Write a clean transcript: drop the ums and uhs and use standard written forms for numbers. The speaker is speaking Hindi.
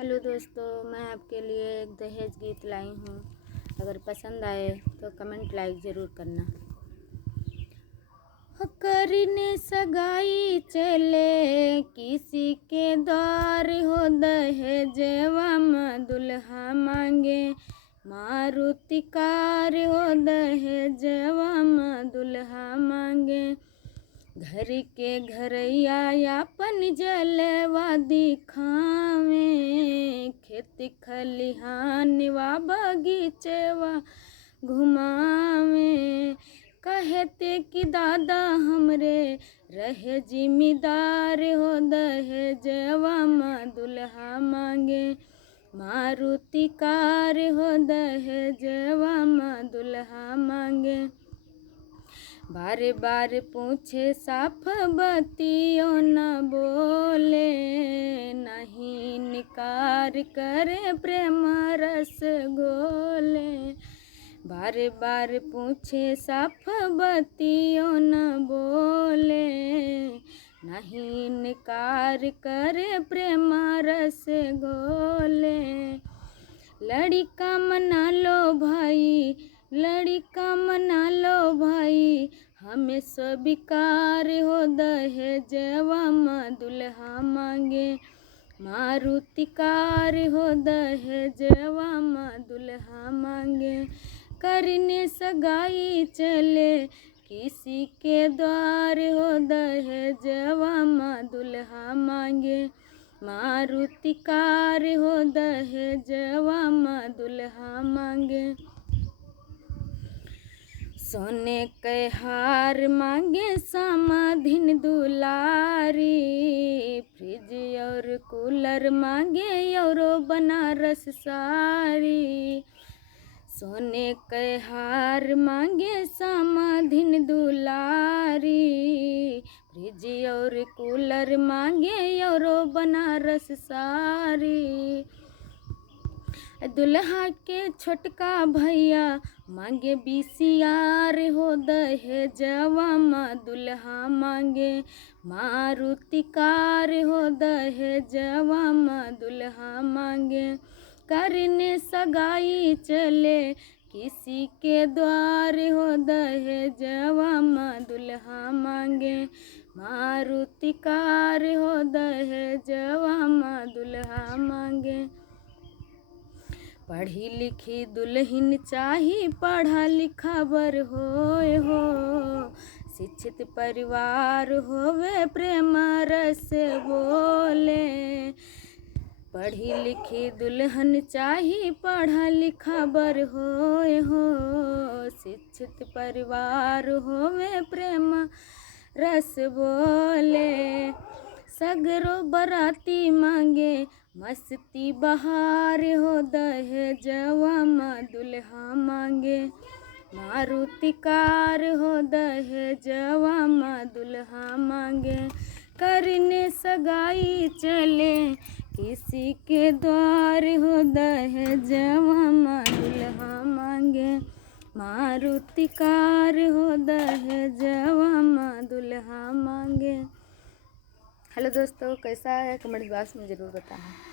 हेलो दोस्तों, मैं आपके लिए एक दहेज गीत लाई हूँ। अगर पसंद आए तो कमेंट लाइक ज़रूर करना। करने सगाई चले किसी के द्वार हो, दहेजवा में दुल्हा मांगे मारुति कार हो, दहेजवा में दुल्हा मांगे। घर के घरैया अपन जलवा दिखावे, खेती खलिहानवा बगीचवा घुमावे। कहते कि दादा हमरे रहे जिम्मेदार हो, दहेजवा में दुल्हा मांगे मारुति कार हो, दहेजवा में दुल्हा मांगे। बार बार पूछे साफ बतियो न बोले, नहीं निकार करे प्रेम रस घोले। बार बार पूछे साफ बतियो न बोले, नहीं निकार करे प्रेम रस घोले। लड़का मना लो भाई, लड़का मना लो भाई, हमें स्वीकार हो, दहेजवा में दुल्हा मांगे मारुति कार हो, दहेजवा में दुल्हा मांगे। करने सगाई चले किसी के द्वार हो, दहेजवा में दुल्हा मांगे मारुति कार हो, दहेजवा में दुल्हा मांगे। सोने के हार मांगे समाधिन दुलारी, फ्रिज और कूलर मांगे और बनारस साड़ी। सोने के हार मांगे समाधिन दुलारी, फ्रिज और कूलर मांगे और बनारस साड़ी। दुल्हा के छोटका भैया मांगे बीसीआर हो, दहेजवा में दुल्हा मांगे मारुति कार हो, दहेजवा में दुल्हा मांगे। करने सगाई चले किसी के द्वार हो, दहेजवा में दुल्हा मांगे मारुति कार हो, दहेजवा में दुल्हा मांगे। पढ़ी लिखी दुल्हन चाही, पढ़ा लिखा बर होए हो, शिक्षित परिवार होवे प्रेम रस बोले। पढ़ी लिखी दुल्हन चाही, पढ़ा लिखा बर होए हो, शिक्षित परिवार होवे प्रेम रस बोले। सगरो बराती मांगे मस्ती बहार हो, दहेजवा में दुल्हा मांगे मारुति कार हो, दहेजवा में दुल्हा मांगे। करने सगाई चले किसी के द्वार हो, दहेजवा में दुल्हा मांगे मारुति कार हो, दहेजवा में दुल्हा मांगे। हेलो दोस्तों, कैसा है कमेंट बॉक्स में ज़रूर बताएं।